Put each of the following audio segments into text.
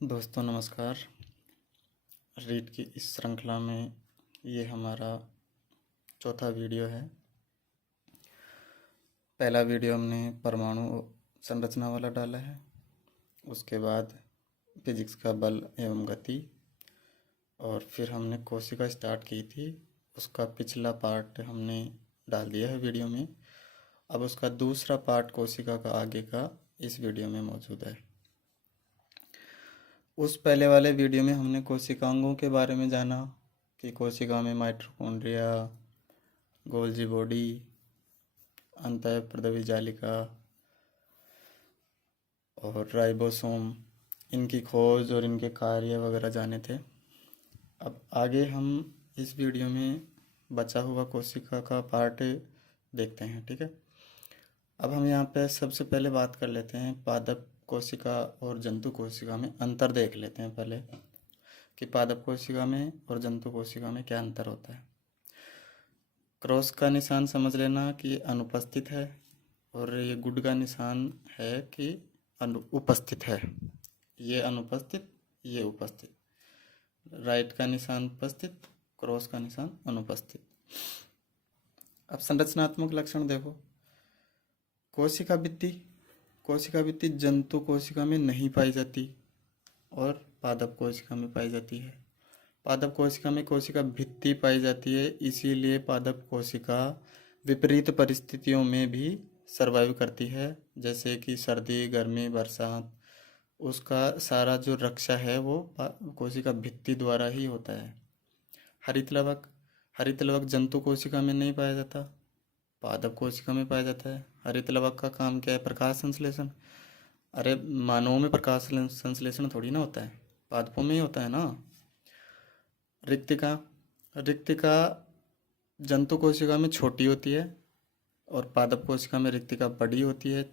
दोस्तों नमस्कार। रीड की इस श्रृंखला में ये हमारा चौथा वीडियो है। पहला वीडियो हमने परमाणु संरचना वाला डाला है, उसके बाद फिजिक्स का बल एवं गति, और फिर हमने कोशिका स्टार्ट की थी, उसका पिछला पार्ट हमने डाल दिया है वीडियो में। अब उसका दूसरा पार्ट कोशिका का आगे का इस वीडियो में मौजूद है। उस पहले वाले वीडियो में हमने कोशिकांगों के बारे में जाना कि कोशिका में माइटोकॉन्ड्रिया, गोल्जी बॉडी, अंतःपृथ्वी जालिका और राइबोसोम, इनकी खोज और इनके कार्य वगैरह जाने थे। अब आगे हम इस वीडियो में बचा हुआ कोशिका का पार्ट देखते हैं, ठीक है। अब हम यहाँ पे सबसे पहले बात कर लेते हैं पादप कोशिका और जंतु कोशिका में अंतर देख लेते हैं पहले कि पादप कोशिका में और जंतु कोशिका में क्या अंतर होता है। क्रॉस का निशान समझ लेना कि ये अनुपस्थित है, और ये गुड का निशान है कि उपस्थित है। ये अनुपस्थित, ये उपस्थित। राइट का निशान उपस्थित, क्रॉस का निशान अनुपस्थित। अब संरचनात्मक लक्षण देखो। कोशिका भित्ति जंतु कोशिका में नहीं पाई जाती और पादप कोशिका में पाई जाती है। पादप कोशिका में कोशिका भित्ति पाई जाती है, इसीलिए पादप कोशिका विपरीत परिस्थितियों में भी सर्वाइव करती है, जैसे कि सर्दी, गर्मी, बरसात। उसका सारा जो रक्षा है वो कोशिका भित्ति द्वारा ही होता है। हरित लवक जंतु कोशिका में नहीं पाया जाता, पादप कोशिका में पाया जाता है। हरित लवक का काम क्या है? प्रकाश संश्लेषण। अरे मानवों में प्रकाश संश्लेषण थोड़ी ना होता है, पादपों में ही होता है ना। रिक्तिका जंतु कोशिका में छोटी होती है और पादप कोशिका में रिक्तिका बड़ी होती है।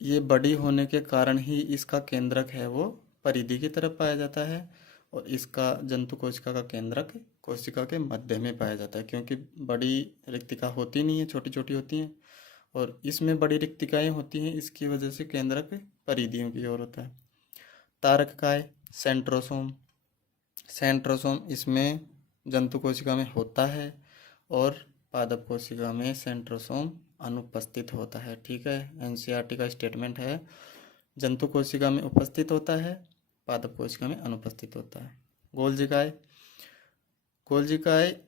ये बड़ी होने के कारण ही इसका केंद्रक है वो परिधि की तरफ पाया जाता है, और इसका जंतु कोशिका का केंद्रक कोशिका के मध्य में पाया जाता है, क्योंकि बड़ी रिक्तिका होती नहीं है, छोटी छोटी होती हैं, और इसमें बड़ी रिक्तिकाएं होती हैं, इसकी वजह से केंद्रक परिधियों की ओर होता है। तारककाय, सेंट्रोसोम इसमें जंतु कोशिका में होता है, और पादप कोशिका में सेंट्रोसोम अनुपस्थित होता है, ठीक है। एनसीईआरटी का स्टेटमेंट है, जंतु कोशिका में उपस्थित होता है, पादप कोशिका में अनुपस्थित होता है। गोल्जिकाय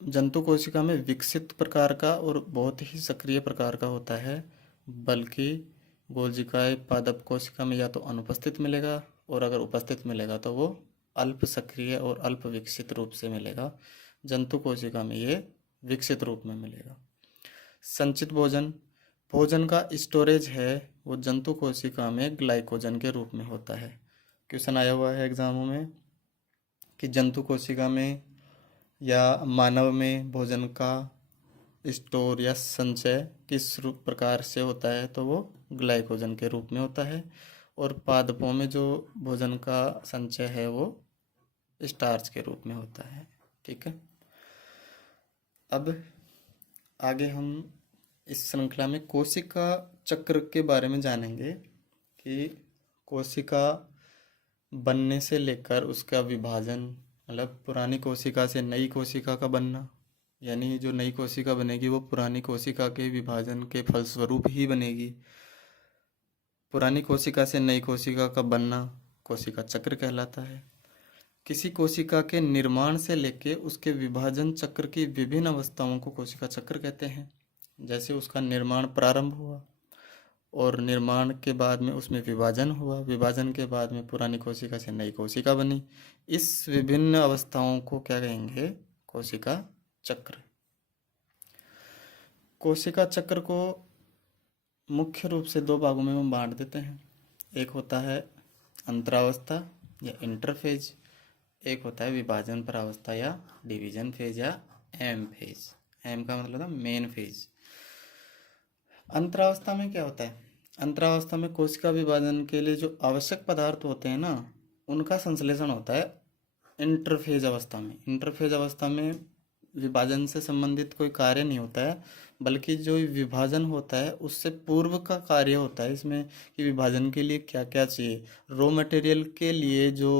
जंतु कोशिका में विकसित प्रकार का और बहुत ही सक्रिय प्रकार का होता है, बल्कि गोल्जिकाय पादप कोशिका में या तो अनुपस्थित मिलेगा, और अगर उपस्थित मिलेगा तो वो अल्प सक्रिय और अल्प विकसित रूप से मिलेगा। जंतु कोशिका में ये विकसित रूप में मिलेगा। संचित भोजन का स्टोरेज है वो जंतु कोशिका में ग्लाइकोजन के रूप में होता है। क्वेश्चन आया हुआ है एग्जामों में कि जंतु कोशिका में या मानव में भोजन का स्टोर या संचय किस प्रकार से होता है, तो वो ग्लाइकोजन के रूप में होता है, और पादपों में जो भोजन का संचय है वो स्टार्च के रूप में होता है, ठीक है। अब आगे हम इस श्रृंखला में कोशिका चक्र के बारे में जानेंगे कि कोशिका बनने से लेकर उसका विभाजन, मतलब पुरानी कोशिका से नई कोशिका का बनना, यानी जो नई कोशिका बनेगी वो पुरानी कोशिका के विभाजन के फलस्वरूप ही बनेगी। पुरानी कोशिका से नई कोशिका का बनना कोशिका चक्र कहलाता है। किसी कोशिका के निर्माण से लेकर उसके विभाजन चक्र की विभिन्न अवस्थाओं को कोशिका चक्र कहते हैं। जैसे उसका निर्माण प्रारंभ हुआ, और निर्माण के बाद में उसमें विभाजन हुआ, विभाजन के बाद में पुरानी कोशिका से नई कोशिका बनी। इस विभिन्न अवस्थाओं को क्या कहेंगे? कोशिका चक्र। कोशिका चक्र को मुख्य रूप से दो भागों में हम बांट देते हैं। एक होता है अंतरावस्था या इंटरफेज, एक होता है विभाजन परावस्था या डिवीजन फेज या एम फेज। एम का मतलब है मेन फेज। अंतरावस्था में क्या होता है? अंतरावस्था में कोशिका विभाजन के लिए जो आवश्यक पदार्थ होते हैं ना, उनका संश्लेषण होता है इंटरफेज अवस्था में। इंटरफेज अवस्था में विभाजन से संबंधित कोई कार्य नहीं होता है, बल्कि जो विभाजन होता है उससे पूर्व का कार्य होता है इसमें, कि विभाजन के लिए क्या क्या चाहिए। रॉ मटेरियल के लिए जो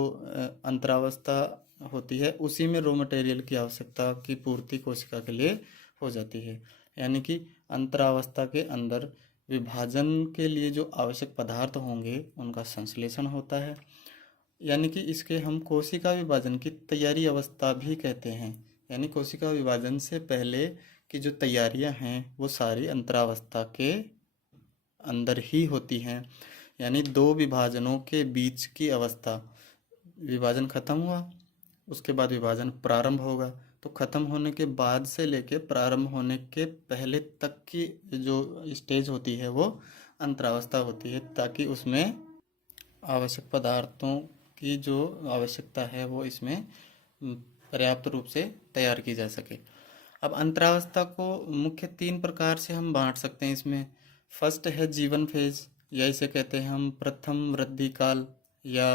अंतरावस्था होती है, उसी में रॉ मटेरियल की आवश्यकता की पूर्ति कोशिका के लिए हो जाती है। यानी कि अंतरावस्था के अंदर विभाजन के लिए जो आवश्यक पदार्थ होंगे उनका संश्लेषण होता है। यानी कि इसके हम कोशिका विभाजन की तैयारी अवस्था भी कहते हैं। यानी कोशिका विभाजन से पहले की जो तैयारियां हैं वो सारी अंतरावस्था के अंदर ही होती हैं। यानी दो विभाजनों के बीच की अवस्था, विभाजन खत्म हुआ, उसके बाद विभाजन प्रारंभ होगा, तो खत्म होने के बाद से लेके प्रारंभ होने के पहले तक की जो स्टेज होती है वो अंतरावस्था होती है, ताकि उसमें आवश्यक पदार्थों की जो आवश्यकता है वो इसमें पर्याप्त रूप से तैयार की जा सके। अब अंतरावस्था को मुख्य 3 प्रकार से हम बांट सकते हैं इसमें। फर्स्ट है जीवन फेज, या इसे कहते हैं हम प्रथम वृद्धि काल या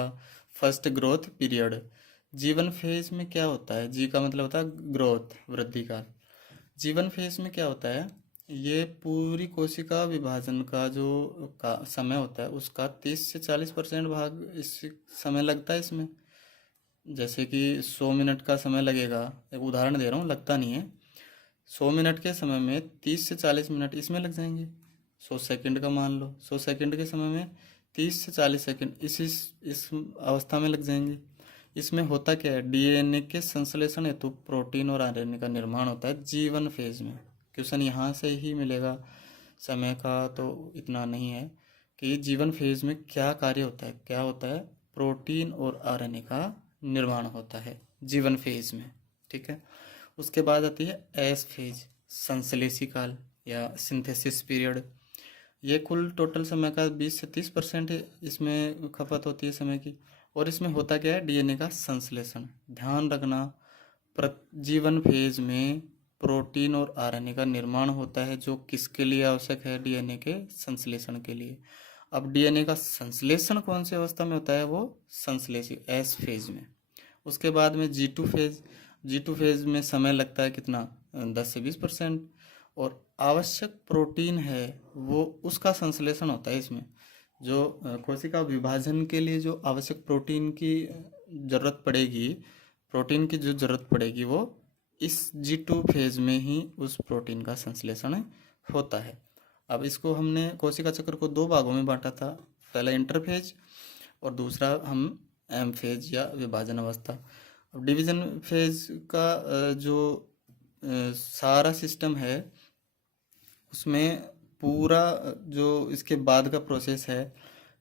फर्स्ट ग्रोथ पीरियड। जीवन फेज में क्या होता है, जी का मतलब होता है ग्रोथ, वृद्धि काल। जीवन फेज में क्या होता है, ये पूरी कोशिका विभाजन का जो समय होता है उसका 30 से 40% भाग इस समय लगता है इसमें। जैसे कि 100 मिनट का समय लगेगा, एक उदाहरण दे रहा हूँ, लगता नहीं है। 100 मिनट के समय में 30 से 40 मिनट इसमें लग जाएंगे। 100 सेकंड का मान लो, 100 सेकंड के समय में 30 से 40 सेकंड इस अवस्था में लग जाएंगे। इसमें होता क्या है, डीएनए के संश्लेषण हेतु प्रोटीन और आरएनए का निर्माण होता है जीवन फेज में। क्वेश्चन यहाँ से ही मिलेगा, समय का तो इतना नहीं है कि जीवन फेज में क्या कार्य होता है। क्या होता है, प्रोटीन और आरएनए का निर्माण होता है जीवन फेज में, ठीक है। उसके बाद आती है एस फेज, संश्लेषी काल या सिंथेसिस पीरियड। ये कुल टोटल समय का 20 से 30% इसमें खपत होती है समय की। और इसमें होता क्या है, डीएनए का संश्लेषण। ध्यान रखना, जीवन फेज में प्रोटीन और आरएनए का निर्माण होता है, जो किसके लिए आवश्यक है, डीएनए के संश्लेषण के लिए। अब डीएनए का संश्लेषण कौन सी अवस्था में होता है, वो संश्लेषी एस फेज में। उसके बाद में जी2 फेज, जी2 फेज में समय लगता है कितना, 10 से 20%। और आवश्यक प्रोटीन है वो उसका संश्लेषण होता है इसमें। जो कोशिका विभाजन के लिए जो आवश्यक प्रोटीन की ज़रूरत पड़ेगी, प्रोटीन की जो ज़रूरत पड़ेगी वो इस जी2 फेज में ही उस प्रोटीन का संश्लेषण होता है। अब इसको हमने कोशिका चक्र को 2 भागों में बांटा था, पहला इंटरफेज और दूसरा हम एम फेज या विभाजन अवस्था। अब डिवीजन फेज का जो सारा सिस्टम है उसमें पूरा जो इसके बाद का प्रोसेस है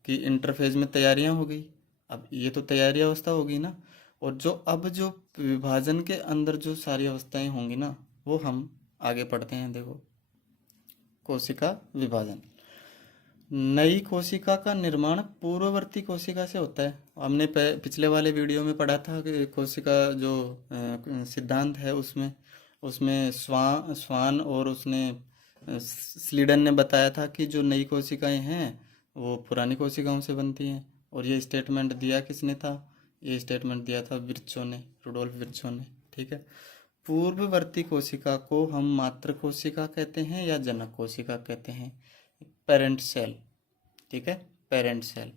कि इंटरफेज में तैयारियां हो गई। अब ये तो तैयारी अवस्था होगी ना, और जो विभाजन के अंदर जो सारी अवस्थाएं होंगी ना वो हम आगे पढ़ते हैं। देखो, कोशिका विभाजन, नई कोशिका का निर्माण पूर्ववर्ती कोशिका से होता है। हमने पिछले वाले वीडियो में पढ़ा था कि कोशिका जो सिद्धांत है उसमें स्वान और उसने स्लीडन ने बताया था कि जो नई कोशिकाएं हैं वो पुरानी कोशिकाओं से बनती हैं। और ये स्टेटमेंट दिया किसने था, ये स्टेटमेंट दिया था विर्चो ने, रुडोल्फ विर्चो ने, ठीक है। पूर्ववर्ती कोशिका को हम मातृ कोशिका कहते हैं या जनक कोशिका कहते हैं, पेरेंट सेल, ठीक है, पेरेंट सेल।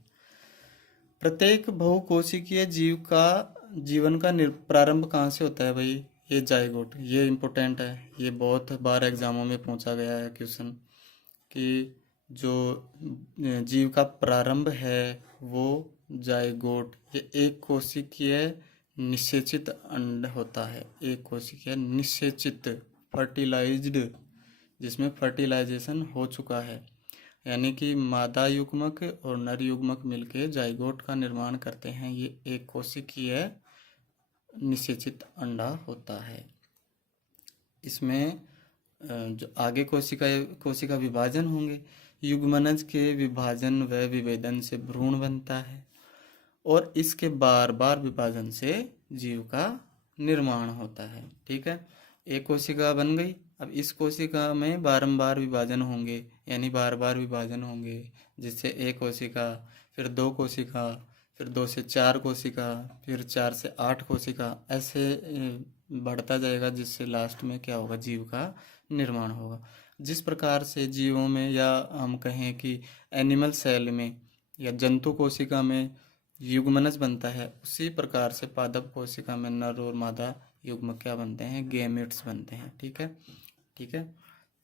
प्रत्येक बहुकोशिकीय जीव का जीवन का प्रारंभ कहाँ से होता है भाई, ये जाइगोट। ये इम्पोर्टेंट है, ये बहुत बार एग्जामों में पूछा गया है क्वेश्चन, कि जो जीव का प्रारंभ है वो जाइगोट, ये एक कोशिकीय निषेचित अंड होता है। एक कोशिकीय निषेचित, फर्टिलाइज्ड, जिसमें फर्टिलाइजेशन हो चुका है। यानी कि मादा युग्मक और नर युग्मक मिलकर जाइगोट का निर्माण करते हैं। ये एक कोशिकीय निषेचित अंडा होता है। इसमें जो आगे कोशिका विभाजन होंगे, युग्मनज के विभाजन व विभेदन से भ्रूण बनता है और इसके बार बार विभाजन से जीव का निर्माण होता है, ठीक है। एक कोशिका बन गई, अब इस कोशिका में बारंबार विभाजन होंगे, यानी बार बार विभाजन होंगे, जिससे एक कोशिका, फिर 2 कोशिका, फिर 2 से 4 कोशिका, फिर 4 से 8 कोशिका, ऐसे बढ़ता जाएगा, जिससे लास्ट में क्या होगा, जीव का निर्माण होगा। जिस प्रकार से जीवों में, या हम कहें कि एनिमल सेल में या जंतु कोशिका में युग्मनज बनता है, उसी प्रकार से पादप कोशिका में नर और मादा युग्मक क्या बनते हैं, गैमेट्स बनते हैं। ठीक है, ठीक है।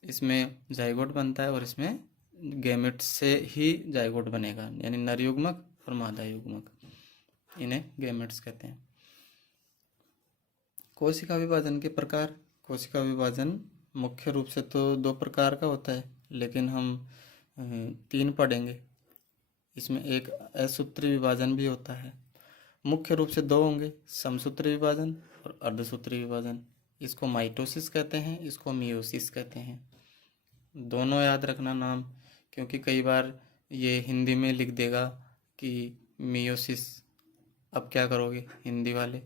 इसमें जाइगोट बनता है और इसमें गैमेट्स से ही जाइगोट बनेगा, यानी नर युग्मक और मादा युग्मक, इन्हें गैमेट्स कहते हैं। कोशिका विभाजन के प्रकार। कोशिका विभाजन मुख्य रूप से तो दो प्रकार का होता है, लेकिन हम तीन पढ़ेंगे। इसमें एक असूत्री विभाजन भी होता है। मुख्य रूप से दो होंगे, समसूत्री विभाजन और अर्धसूत्री विभाजन। इसको माइटोसिस कहते हैं, इसको मियोसिस कहते हैं। दोनों याद रखना नाम, क्योंकि कई बार ये हिंदी में लिख देगा कि मियोसिस। अब क्या करोगे हिंदी वाले,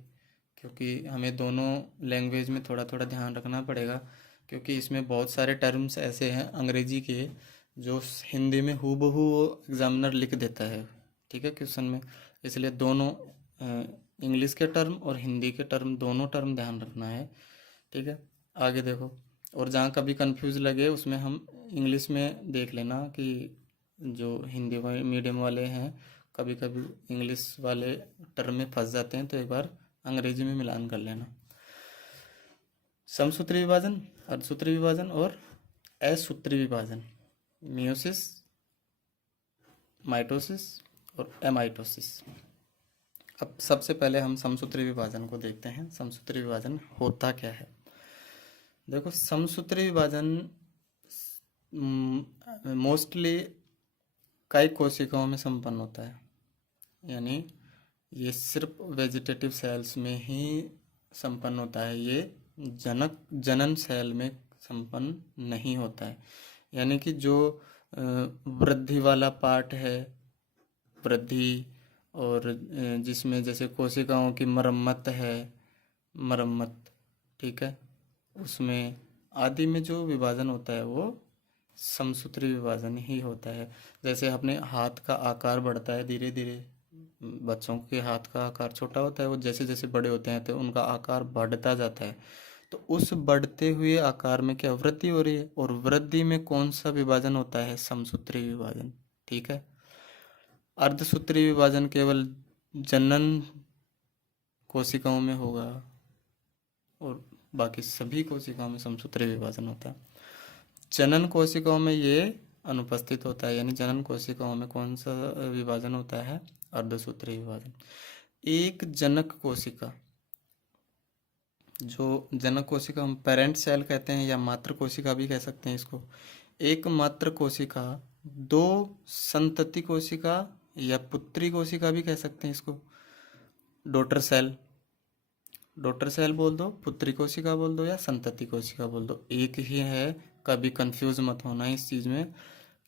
क्योंकि हमें दोनों लैंग्वेज में थोड़ा थोड़ा ध्यान रखना पड़ेगा, क्योंकि इसमें बहुत सारे टर्म्स ऐसे हैं अंग्रेजी के जो हिंदी में हूबहू एग्जामिनर लिख देता है। ठीक है, क्वेश्चन में। इसलिए दोनों इंग्लिश के टर्म और हिंदी के टर्म, दोनों टर्म ध्यान रखना है। ठीक है, आगे देखो। और जहाँ कभी कंफ्यूज लगे उसमें हम इंग्लिश में देख लेना कि जो हिंदी मीडियम वाले हैं कभी कभी इंग्लिश वाले टर्म में फंस जाते हैं, तो एक बार अंग्रेजी में मिलान कर लेना। समसूत्री विभाजन, अर्धसूत्री विभाजन और असूत्री विभाजन, मियोसिस, माइटोसिस और एमाइटोसिस। अब सबसे पहले हम समसूत्री विभाजन को देखते हैं। समसूत्री विभाजन होता क्या है। देखो, समसूत्री विभाजन मोस्टली कई कोशिकाओं में संपन्न होता है, यानी ये सिर्फ वेजिटेटिव सेल्स में ही संपन्न होता है। ये जनन सेल में संपन्न नहीं होता है। यानी कि जो वृद्धि वाला पार्ट है, वृद्धि, और जिसमें जैसे कोशिकाओं की मरम्मत है, मरम्मत, ठीक है, उसमें आदि में जो विभाजन होता है वो समसूत्री विभाजन ही होता है। जैसे अपने हाथ का आकार बढ़ता है धीरे धीरे, बच्चों के हाथ का आकार छोटा होता है, वो जैसे जैसे बड़े होते हैं तो उनका आकार बढ़ता जाता है। तो उस बढ़ते हुए आकार में क्या वृद्धि हो रही है, और वृद्धि में कौन सा विभाजन होता है, समसूत्री विभाजन। ठीक है। अर्धसूत्री विभाजन केवल जनन कोशिकाओं में होगा और बाकी सभी कोशिकाओं में समसूत्री विभाजन होता है। जनन कोशिकाओं में ये अनुपस्थित होता है, यानी जनन कोशिकाओं में कौन सा विभाजन होता है, अर्धसूत्री विभाजन। एक जनक कोशिका, जो जनक कोशिका हम पेरेंट सेल कहते हैं या मातृ कोशिका भी कह सकते हैं इसको। एक मातृ कोशिका, दो संतति कोशिका या पुत्री कोशिका भी कह सकते हैं इसको, डॉटर सेल, डॉटर सेल बोल दो, पुत्री कोशिका बोल दो या संतति कोशिका बोल दो, एक ही है। कभी कंफ्यूज मत होना इस चीज़ में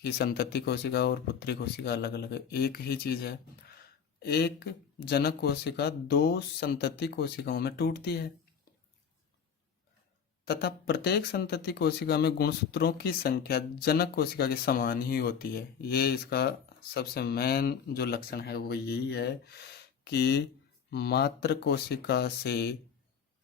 कि संतति कोशिका और पुत्री कोशिका अलग अलग है, एक ही चीज़ है। एक जनक कोशिका दो संतति कोशिकाओं में टूटती है तथा प्रत्येक संतति कोशिका में गुणसूत्रों की संख्या जनक कोशिका के समान ही होती है। ये इसका सबसे मेन जो लक्षण है वो यही है कि मातृ कोशिका से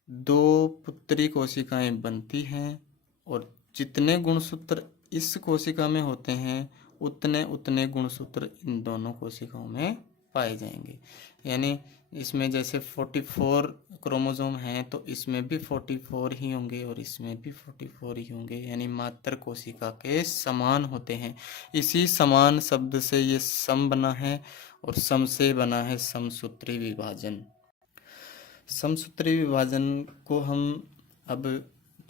दो पुत्री कोशिकाएं बनती हैं और जितने गुणसूत्र इस कोशिका में होते हैं उतने उतने गुणसूत्र इन दोनों कोशिकाओं में पाए जाएंगे। यानी इसमें जैसे 44 क्रोमोसोम हैं तो इसमें भी 44 ही होंगे और इसमें भी 44 ही होंगे, यानी मातृ कोशिका के समान होते हैं। इसी समान शब्द से ये सम बना है और सम से बना है समसूत्री विभाजन। समसूत्री विभाजन को हम अब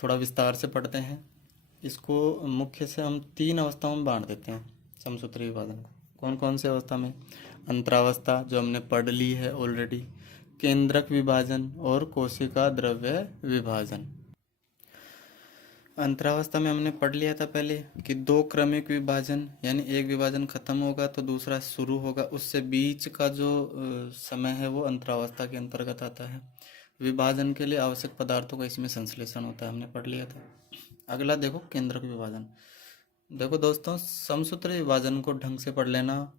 थोड़ा विस्तार से पढ़ते हैं। इसको मुख्य से हम 3 अवस्थाओं में बांट देते हैं समसूत्री विभाजन को। कौन कौन से अवस्था में, अंतरावस्था जो हमने पढ़ ली है ऑलरेडी, केंद्रक विभाजन और कोशिका द्रव्य विभाजन। अंतरावस्था में हमने पढ़ लिया था पहले कि 2 क्रमिक विभाजन, यानी एक विभाजन खत्म होगा तो दूसरा शुरू होगा, उससे बीच का जो समय है वो अंतरावस्था के अंतर्गत आता है। विभाजन के लिए आवश्यक पदार्थों का इसमें संश्लेषण होता है, हमने पढ़ लिया था। अगला देखो केंद्रक विभाजन। देखो दोस्तों, समसूत्री विभाजन को ढंग से पढ़ लेना।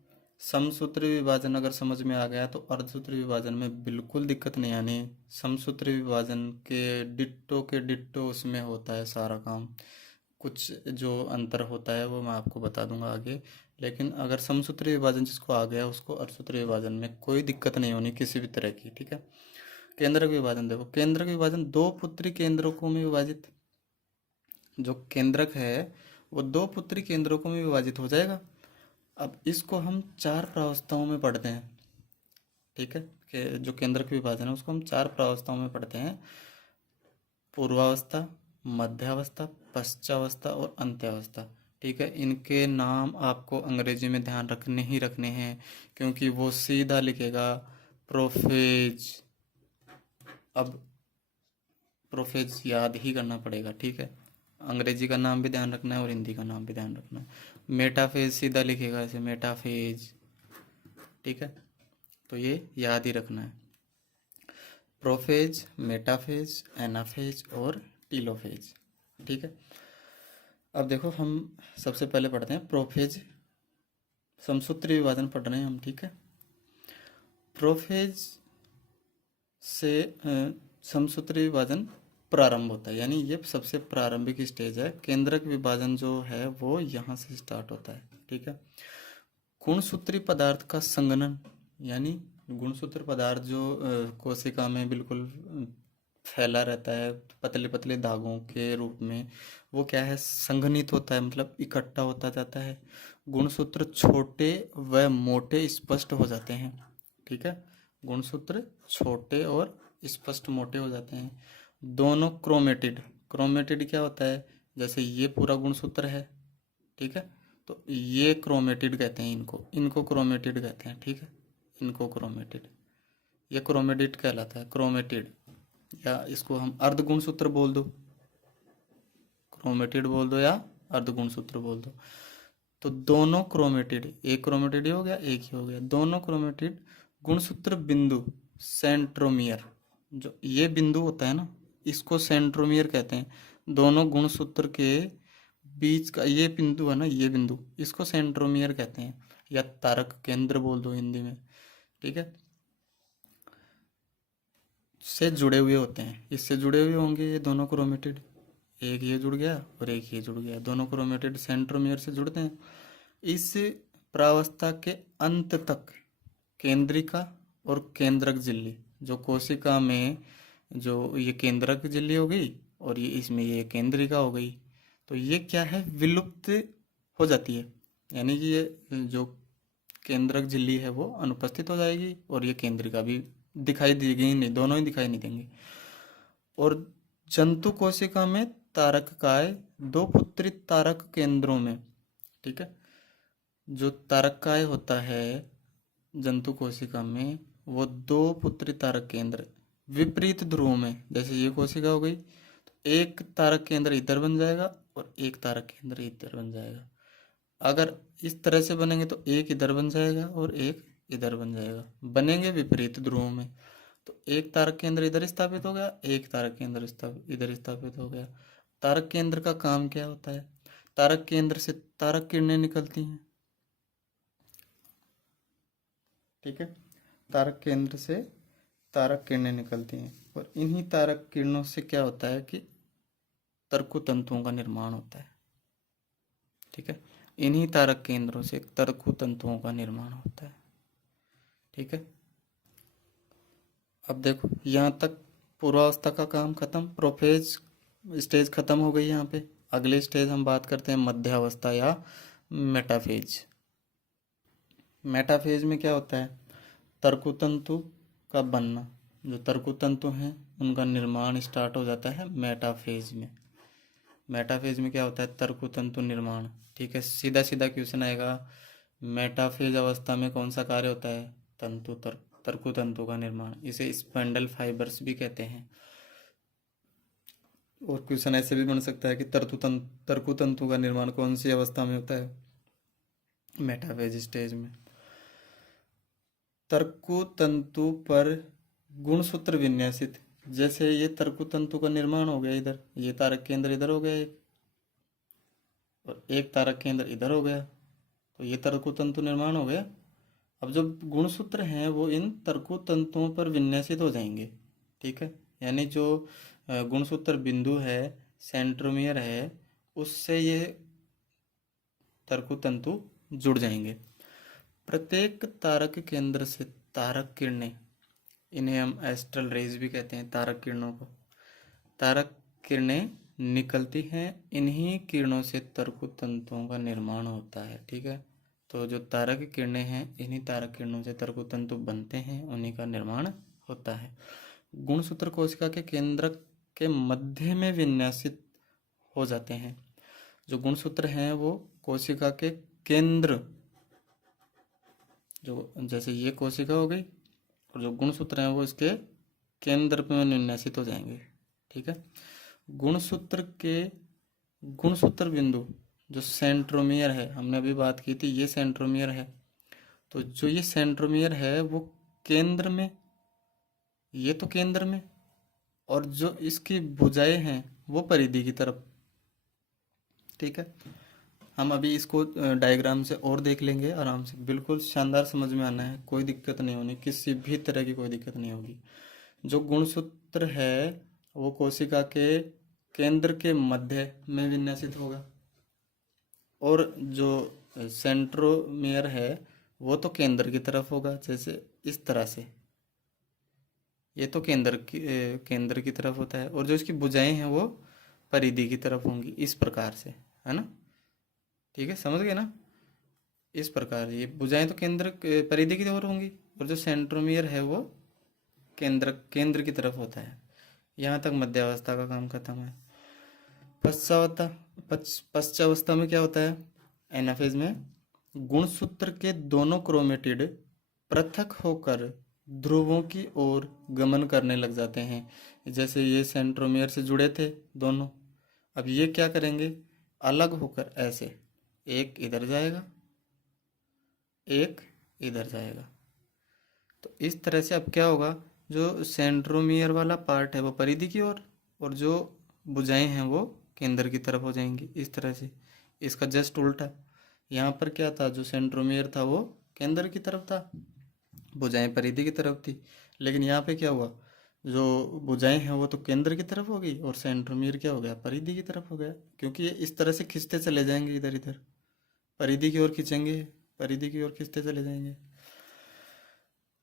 समसूत्री विभाजन अगर समझ में आ गया तो अर्धसूत्री विभाजन में बिल्कुल दिक्कत नहीं आनी। समसूत्री विभाजन के डिट्टो उसमें होता है सारा काम। कुछ जो अंतर होता है वो मैं आपको बता दूंगा आगे। लेकिन अगर समसूत्री विभाजन जिसको आ गया उसको अर्धसूत्री विभाजन में कोई दिक्कत नहीं होनी किसी भी तरह की, ठीक है। केंद्रक विभाजन देखो, केंद्रक विभाजन दो पुत्री केंद्रकों में विभाजित, जो केंद्रक है वो दो पुत्री केंद्रकों में विभाजित हो जाएगा। अब इसको हम चार प्रावस्थाओं में पढ़ते हैं, ठीक है। कि जो केंद्रक विभाजन है उसको हम चार प्रावस्थाओं में पढ़ते हैं: पूर्वावस्था, मध्यावस्था, पश्चावस्था और अंत्यावस्था, ठीक है। इनके नाम आपको अंग्रेजी में ध्यान रखने ही रखने हैं, क्योंकि वो सीधा लिखेगा प्रोफेज। अब प्रोफेज याद ही करना पड़ेगा, ठीक है। अंग्रेजी का नाम भी ध्यान रखना है और हिंदी का नाम भी ध्यान रखना है। मेटाफेज सीधा लिखेगा ऐसे, मेटाफेज, ठीक है। तो ये याद ही रखना है, प्रोफेज, मेटाफेज, एनाफेज और टीलोफेज, ठीक है। अब देखो हम सबसे पहले पढ़ते हैं प्रोफेज। समसूत्री विभाजन पढ़ रहे हैं हम, ठीक है। प्रोफेज से समसूत्री विभाजन प्रारंभ होता है, यानी ये सबसे प्रारंभिक स्टेज है। केंद्रक विभाजन जो है वो यहाँ से स्टार्ट होता है, ठीक है। गुणसूत्री पदार्थ का संघनन, यानी गुणसूत्र पदार्थ जो कोशिका में बिल्कुल फैला रहता है पतले पतले धागों के रूप में, वो क्या है, संघनित होता है, मतलब इकट्ठा होता जाता है। गुणसूत्र छोटे व मोटे स्पष्ट हो जाते हैं, ठीक है। गुणसूत्र छोटे और स्पष्ट मोटे हो जाते हैं। दोनों क्रोमेटिड, क्रोमेटिड क्या होता है, जैसे ये पूरा गुणसूत्र है, ठीक है, तो ये क्रोमेटिड कहते हैं इनको, इनको क्रोमेटिड कहते हैं, ठीक है, इनको क्रोमेटिड। ये क्रोमेटिड कहलाता है, क्रोमेटिड, या इसको हम अर्ध गुणसूत्र बोल दो, क्रोमेटिड बोल दो या अर्ध गुणसूत्र बोल दो। तो दोनों क्रोमेटिड, एक क्रोमेटिड ही हो गया, एक ही हो गया, दोनों क्रोमेटिड गुणसूत्र बिंदु सेंट्रोमियर, जो ये बिंदु होता है ना इसको सेंट्रोमियर कहते हैं। दोनों गुणसूत्र के बीच का ये बिंदु है ना, ये बिंदु, इसको सेंट्रोमियर कहते हैं, या तारक केंद्र बोल दो हिंदी में, ठीक है। से जुड़े हुए होते हैं, इससे जुड़े हुए होंगे ये दोनों क्रोमेटिड, एक ये जुड़ गया और एक ये जुड़ गया, दोनों क्रोमेटिड सेंट्रोमियर से जुड़ते हैं। इस प्रावस्था के अंत तक केंद्रिका और केंद्रक झिल्ली, जो कोशिका में जो ये केंद्रक झिल्ली हो गई और ये इसमें ये केंद्रिका हो गई, तो ये क्या है, विलुप्त हो जाती है, यानी कि ये जो केंद्रक झिल्ली है वो अनुपस्थित हो जाएगी और ये केंद्रिका भी दिखाई देगी ही नहीं, दोनों ही दिखाई नहीं देंगे। और जंतु कोशिका में तारककाय दो पुत्री तारक केंद्रों में, ठीक है, जो तारककाय होता है जंतु कोशिका में वो दो पुत्री तारक केंद्र विपरीत ध्रुवों में, जैसे ये कोशिका हो गई तो एक तारक केंद्र इधर बन जाएगा और एक तारक केंद्र इधर बन जाएगा। अगर इस तरह से बनेंगे तो एक इधर बन जाएगा और एक इधर बन जाएगा, बनेंगे विपरीत ध्रुवों में। तो एक तारक केंद्र इधर स्थापित हो गया, एक तारक केंद्र इधर स्थापित हो गया। तारक केंद्र का काम क्या होता है, तारक केंद्र से तारक किरणें निकलती हैं, ठीक है, तारक केंद्र से तारक किरणें निकलती हैं और इन्हीं तारक किरणों से क्या होता है कि तरकु तंतुओं का निर्माण होता है, ठीक है। इन्हीं तारक केंद्रों से तरकु तंतुओं का निर्माण होता है, ठीक है। अब देखो यहाँ तक पूर्वावस्था का काम खत्म, प्रोफेज स्टेज खत्म हो गई। यहाँ पे अगले स्टेज हम बात करते हैं मध्यावस्था या मेटाफेज। मेटाफेज में क्या होता है, तरकुतंतु का बनना, जो तरकुतंतु हैं उनका निर्माण स्टार्ट हो जाता है मेटाफेज में। मेटाफेज में क्या होता है, तरकुतंतु निर्माण, ठीक है। सीधा सीधा क्वेश्चन आएगा, मेटाफेज अवस्था में कौन सा कार्य होता है, तरकुतंतु का निर्माण, इसे स्पेंडल फाइबर्स भी कहते हैं। और क्वेश्चन ऐसे भी बन सकता है कि तरकुतंतु का निर्माण कौन सी अवस्था में होता है, मेटाफेज स्टेज में। तरकुतंतु पर गुणसूत्र विन्यासित, जैसे ये तरकुतंतु का निर्माण हो गया, इधर ये तारक केंद्र इधर हो गया एक, और एक तारक केंद्र इधर हो गया, तो ये तरकुतंतु निर्माण हो गया। अब जो गुणसूत्र हैं वो इन तर्कु तंतुओं पर विन्यासित हो जाएंगे। ठीक है, यानी जो गुणसूत्र बिंदु है, सेंट्रोमियर है, उससे ये तर्कु तंतु जुड़ जाएंगे। प्रत्येक तारक केंद्र से तारक किरणें, इन्हें हम एस्ट्रल रेज भी कहते हैं, तारक किरणों को, तारक किरणें निकलती हैं। इन्हीं किरणों से तर्कु तंतुओं का निर्माण होता है। ठीक है, तो जो तारक किरणें हैं, इन्हीं तारक किरणों से तर्कु तंतु बनते हैं, उन्हीं का निर्माण होता है। गुणसूत्र कोशिका के केंद्रक के मध्य में विन्यासित हो जाते हैं। जो गुणसूत्र हैं वो कोशिका के केंद्र, जो जैसे ये कोशिका हो गई, और जो गुणसूत्र हैं वो इसके केंद्र में विन्यासित हो जाएंगे। ठीक है, गुणसूत्र बिंदु जो सेंट्रोमियर है, हमने अभी बात की थी, ये सेंट्रोमियर है। तो जो ये सेंट्रोमियर है वो केंद्र में, ये तो केंद्र में, और जो इसकी भुजाएं हैं वो परिधि की तरफ। ठीक है, हम अभी इसको डायग्राम से और देख लेंगे आराम से, बिल्कुल शानदार समझ में आना है, कोई दिक्कत नहीं होनी, किसी भी तरह की कोई दिक्कत नहीं होगी। जो गुणसूत्र है वो कोशिका के केंद्र के मध्य में विन्यासित होगा, और जो सेंट्रोमियर है वो तो केंद्र की तरफ होगा, जैसे इस तरह से, ये तो केंद्र की तरफ होता है, और जो इसकी भुजाएं हैं वो परिधि की तरफ होंगी, इस प्रकार से, है ना। ठीक है, समझ गए ना, इस प्रकार ये भुजाएं तो परिधि की ओर होंगी, और जो सेंट्रोमियर है वो केंद्र की तरफ होता है। यहाँ तक मध्यावस्था का काम खत्म है। पश्चावस्था में क्या होता है, एनाफेज में गुणसूत्र के दोनों क्रोमेटिड पृथक होकर ध्रुवों की ओर गमन करने लग जाते हैं। जैसे ये सेंट्रोमियर से जुड़े थे दोनों, अब ये क्या करेंगे, अलग होकर ऐसे, एक इधर जाएगा, एक इधर जाएगा। तो इस तरह से अब क्या होगा, जो सेंट्रोमियर वाला पार्ट है वो परिधि की ओर, और जो भुजाएं हैं वो केंद्र की तरफ हो जाएंगी, इस तरह से। इसका जस्ट उल्टा, यहाँ पर क्या था, जो सेंट्रोमियर था वो केंद्र की तरफ था, भुजाएं परिधि की तरफ थी। लेकिन यहाँ पे क्या हुआ, जो भुजाएं हैं वो तो केंद्र की तरफ हो गई, और सेंट्रोमियर क्या हो गया, परिधि की तरफ हो गया, क्योंकि ये इस तरह से खिंचते चले जाएंगे, इधर इधर परिधि की ओर खींचेंगे, परिधि की ओर खींचते चले जाएंगे।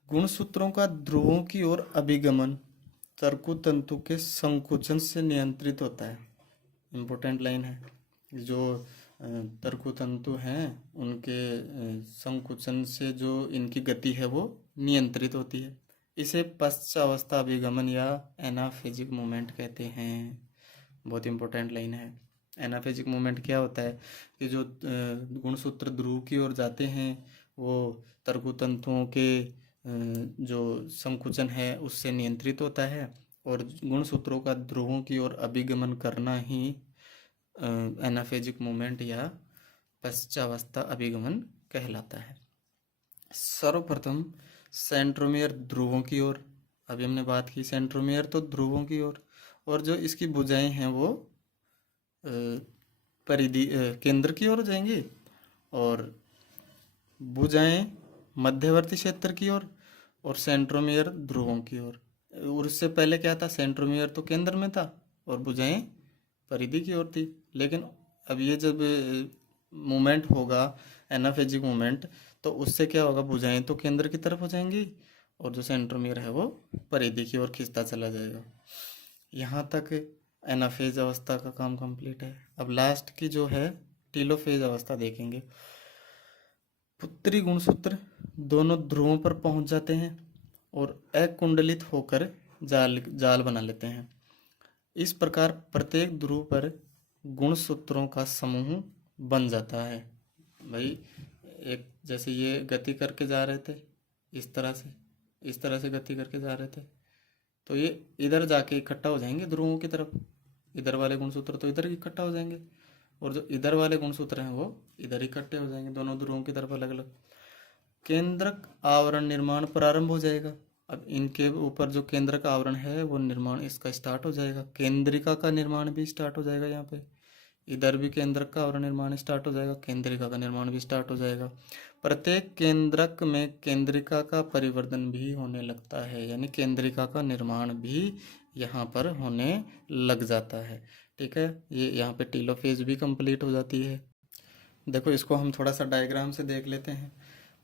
गुणसूत्रों का ध्रुवों की ओर अभिगमन तर्कु तंतु के संकुचन से नियंत्रित होता है। इम्पोर्टेंट लाइन है, जो तर्कु तंतु हैं उनके संकुचन से जो इनकी गति है वो नियंत्रित होती है। इसे पश्चावस्था अभिगमन या एनाफेजिक मूवमेंट कहते हैं। बहुत इंपॉर्टेंट लाइन है। एनाफेजिक मूवमेंट क्या होता है कि जो गुणसूत्र ध्रुव की ओर जाते हैं वो तर्कु तंतुओं के जो संकुचन है उससे नियंत्रित होता है, और गुणसूत्रों का ध्रुवों की ओर अभिगमन करना ही एनाफेजिक मूवमेंट या पश्चावस्था अभिगमन कहलाता है। सर्वप्रथम सेंट्रोमियर ध्रुवों की ओर, अभी हमने बात की सेंट्रोमियर तो ध्रुवों की ओर, और जो इसकी भुजाएं हैं वो परिधि केंद्र की ओर जाएंगी, और भुजाएं मध्यवर्ती क्षेत्र की ओर, और सेंट्रोमियर ध्रुवों की ओर। और उससे पहले क्या था, सेंट्रोमियर तो केंद्र में था और भुजाएं परिधि की ओर थी। लेकिन अब ये जब मूवमेंट होगा एनाफेजिक मूवमेंट, तो उससे क्या होगा, भुजाएं तो केंद्र की तरफ हो जाएंगी और जो सेंट्रोमियर है वो परिधि की ओर खींचता चला जाएगा। यहाँ तक एनाफेज अवस्था का काम कंप्लीट है। अब लास्ट की जो है टीलोफेज अवस्था देखेंगे। पुत्री गुणसूत्र दोनों ध्रुवों पर पहुंच जाते हैं और अकुंडलित होकर जाल बना लेते हैं। इस प्रकार प्रत्येक ध्रुव पर गुणसूत्रों का समूह बन जाता है। भाई एक जैसे ये गति करके जा रहे थे, इस तरह से गति करके जा रहे थे, तो ये इधर जाके इकट्ठा हो जाएंगे ध्रुवों की तरफ। इधर वाले गुणसूत्र तो इधर इकट्ठा हो जाएंगे और जो इधर वाले गुणसूत्र हैं वो इधर इकट्ठे हो जाएंगे, दोनों ध्रुवों की तरफ अलग अलग। केंद्रक आवरण निर्माण प्रारंभ हो जाएगा। अब इनके ऊपर जो केंद्रक आवरण है वो निर्माण इसका स्टार्ट हो जाएगा। केंद्रिका का निर्माण भी स्टार्ट हो जाएगा। यहाँ पे इधर भी केंद्रक का आवरण निर्माण स्टार्ट हो जाएगा, केंद्रिका का निर्माण भी स्टार्ट हो जाएगा। प्रत्येक केंद्रक में केंद्रिका का परिवर्धन भी होने लगता है, यानी केंद्रिका का निर्माण भी यहाँ पर होने लग जाता है। ठीक है, ये यहाँ पे टीलोफेज भी कंप्लीट हो जाती है। देखो इसको हम थोड़ा सा डायग्राम से देख लेते हैं।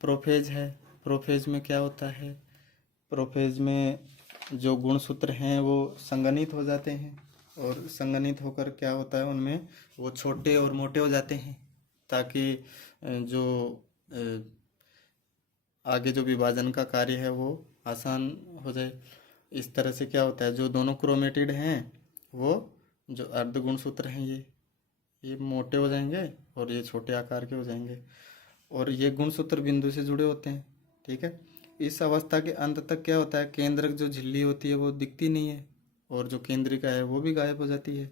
प्रोफेज है, प्रोफेज में क्या होता है, प्रोफेज में जो गुणसूत्र हैं वो संगनित हो जाते हैं, और संगनित होकर क्या होता है, उनमें वो छोटे और मोटे हो जाते हैं, ताकि जो आगे जो विभाजन का कार्य है वो आसान हो जाए। इस तरह से क्या होता है, जो दोनों क्रोमेटिड हैं वो जो अर्ध गुणसूत्र हैं ये मोटे हो जाएंगे और ये छोटे आकार के हो जाएंगे, और ये गुणसूत्र बिंदु से जुड़े होते हैं। ठीक है, इस अवस्था के अंत तक क्या होता है, केंद्रक जो झिल्ली होती है वो दिखती नहीं है, और जो केंद्रिका है वो भी गायब हो जाती है।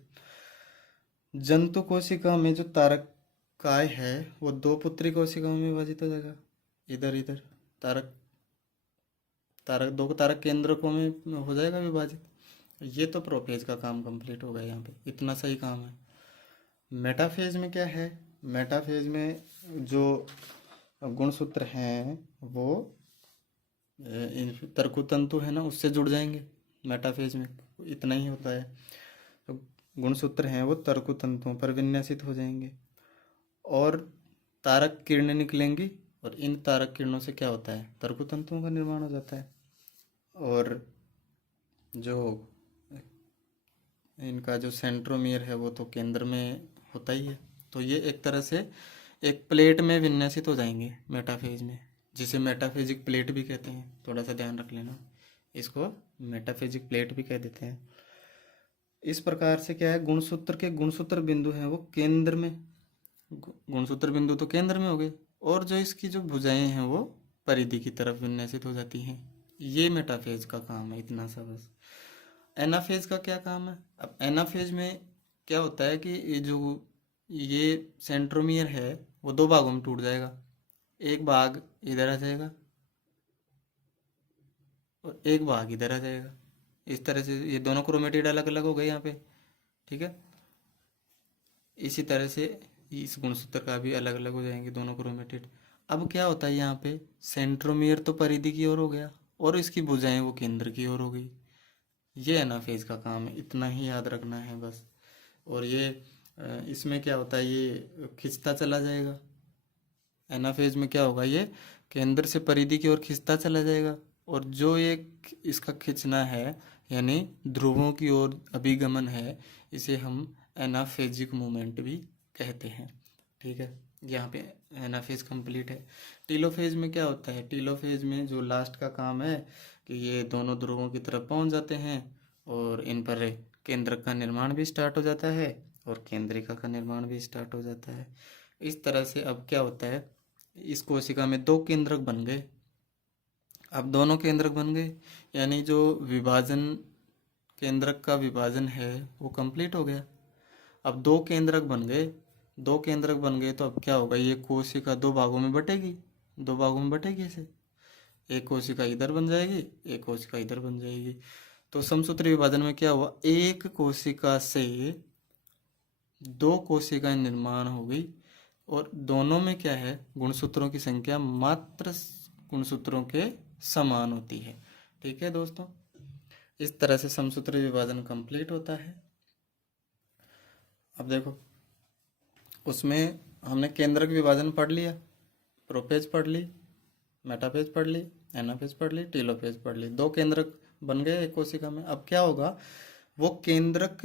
जंतु कोशिका में जो तारकाय है वो दो पुत्री कोशिकाओं में विभाजित हो जाएगा, इधर इधर तारक तारक दो तारक केंद्रकों में हो जाएगा विभाजित। ये तो प्रोफेज का काम कंप्लीट हो गया, यहाँ पे इतना सही काम है। मेटाफेज में क्या है, मेटाफेज में जो गुणसूत्र हैं वो तर्कुतंतु है ना उससे जुड़ जाएंगे। मेटाफेज में इतना ही होता है, तो गुणसूत्र हैं वो तर्कुतंतुओं पर विन्यासित हो जाएंगे, और तारक किरणें निकलेंगी, और इन तारक किरणों से क्या होता है, तर्कुतंतुओं का निर्माण हो जाता है। और जो इनका जो सेंट्रोमियर है वो तो केंद्र में होता ही है। तो ये एक तरह से एक प्लेट में विन्यासित हो जाएंगे मेटाफेज में, जिसे मेटाफेजिक प्लेट भी कहते हैं, थोड़ा सा ध्यान रख लेना, इसको मेटाफेजिक प्लेट भी कह देते हैं। इस प्रकार से क्या है, गुणसूत्र के गुणसूत्र बिंदु हैं वो केंद्र में, गुणसूत्र बिंदु तो केंद्र में हो गए, और जो इसकी जो भुजाएं हैं वो परिधि की तरफ विन्यासित हो जाती हैं। ये मेटाफेज का काम है, इतना सा बस। एनाफेज का क्या काम है, अब एनाफेज में क्या होता है कि ये सेंट्रोमियर है वो दो भागों में टूट जाएगा, एक भाग इधर आ जाएगा और एक भाग इधर आ जाएगा। इस तरह से ये दोनों क्रोमेटिड अलग अलग हो गए यहाँ पे। ठीक है, इसी तरह से इस गुणसूत्र का भी अलग अलग हो जाएंगे दोनों क्रोमेटिड। अब क्या होता है, यहाँ पे सेंट्रोमियर तो परिधि की ओर हो गया, और इसकी भुजाएं वो केंद्र की ओर हो गई। ये एनाफेज का काम है, इतना ही याद रखना है बस। और ये इसमें क्या होता है, ये खिंचता चला जाएगा। एनाफेज में क्या होगा, ये केंद्र से परिधि की ओर खिंचता चला जाएगा, और जो ये इसका खिंचना है यानी ध्रुवों की ओर अभिगमन है, इसे हम एनाफेजिक मूवमेंट भी कहते हैं। ठीक है, यहाँ पे एनाफेज कंप्लीट है। टीलोफेज में क्या होता है, टीलोफेज में जो लास्ट का काम है कि ये दोनों ध्रुवों की तरफ पहुंच जाते हैं, और इन पर केंद्रक का निर्माण भी स्टार्ट हो जाता है, और केंद्रिका का निर्माण भी स्टार्ट हो जाता है। इस तरह से अब क्या होता है, इस कोशिका में दो केंद्रक बन गए। अब दोनों केंद्रक बन गए, यानी जो विभाजन केंद्रक का विभाजन है वो कंप्लीट हो गया। अब दो केंद्रक बन गए, दो केंद्रक बन गए तो अब क्या होगा, ये कोशिका दो भागों में बटेगी, दो भागों में बटेगी इसे, एक कोशिका इधर बन जाएगी, एक कोशिका इधर बन जाएगी। तो समसूत्री विभाजन में क्या हुआ, एक कोशिका से दो कोशिकाएं निर्माण हो गई, और दोनों में क्या है, गुणसूत्रों की संख्या मात्र गुणसूत्रों के समान होती है। ठीक है दोस्तों, इस तरह से समसूत्री विभाजन कंप्लीट होता है। अब देखो उसमें हमने केंद्रक विभाजन पढ़ लिया, प्रोफेज पढ़ ली, मेटाफेज पढ़ ली, एनाफेज पढ़ ली, टीलोफेज पढ़ ली। दो केंद्रक बन गए एक कोशिका में। अब क्या होगा, वो केंद्रक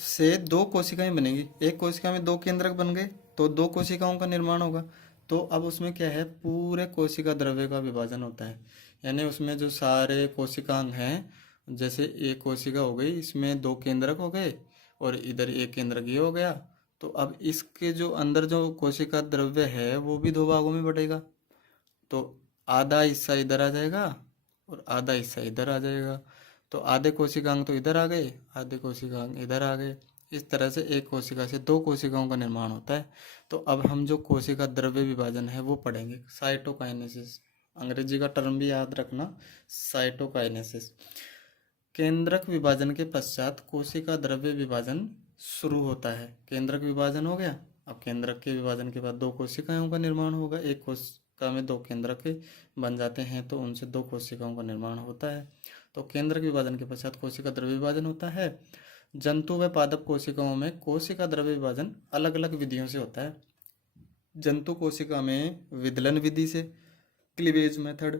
से दो कोशिकाएं बनेगी, एक कोशिका में दो केंद्रक बन गए तो दो कोशिकाओं का निर्माण होगा। तो अब उसमें क्या है, पूरे कोशिका द्रव्य का विभाजन होता है, यानी उसमें जो सारे कोशिकांग हैं, जैसे एक कोशिका हो गई, इसमें दो केंद्रक हो गए और इधर एक केंद्रक ये हो गया, तो अब इसके जो अंदर जो कोशिका द्रव्य है वो भी दो भागों में बटेगा। तो आधा हिस्सा इधर आ जाएगा और आधा हिस्सा इधर आ जाएगा। तो आधे कोशिकांग तो इधर आ गए, आधे कोशिकांग इधर आ गए। इस तरह से एक कोशिका से दो कोशिकाओं का निर्माण होता है। तो अब हम जो कोशिका द्रव्य विभाजन है वो पढ़ेंगे, साइटोकाइनेसिस। अंग्रेजी का टर्म भी याद रखना, साइटोकाइनेसिस। केंद्रक विभाजन के पश्चात कोशिका द्रव्य विभाजन शुरू होता है। केंद्रक विभाजन हो गया, अब केंद्रक के विभाजन के बाद दो कोशिकाओं का निर्माण होगा। एक कोशिका में दो केंद्रक बन जाते हैं तो उनसे दो कोशिकाओं का निर्माण होता है। तो केंद्रक विभाजन के पश्चात कोशिका द्रव्य विभाजन होता है। जंतु व पादप कोशिकाओं में कोशिका द्रव्य विभाजन अलग अलग विधियों से होता है। जंतु कोशिका में विदलन विधि से, क्लीवेज मेथड,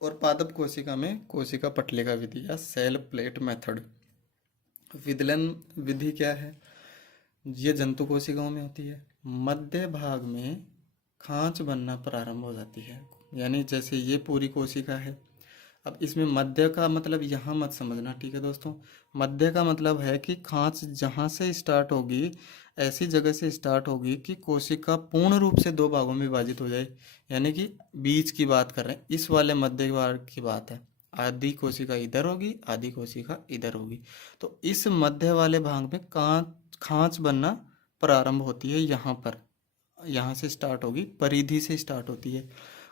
और पादप कोशिका में कोशिका पटलिका विधि या सेल प्लेट मेथड। विदलन विधि क्या है? ये जंतु कोशिकाओं में होती है। मध्य भाग में खांच बनना प्रारंभ हो जाती है, यानी जैसे ये पूरी कोशिका है। अब इसमें मध्य का मतलब यहाँ मत समझना, ठीक है दोस्तों। मध्य का मतलब है कि खांच जहाँ से स्टार्ट होगी, ऐसी जगह से स्टार्ट होगी कि कोशिका पूर्ण रूप से दो भागों में विभाजित हो जाए, यानी कि बीच की बात कर रहे हैं, इस वाले मध्य भाग की बात है। आधी कोशिका इधर होगी, आधी कोशिका इधर होगी। तो इस मध्य वाले भाग में खांच बनना प्रारंभ होती है। यहाँ पर, यहाँ से स्टार्ट होगी, परिधि से स्टार्ट होती है।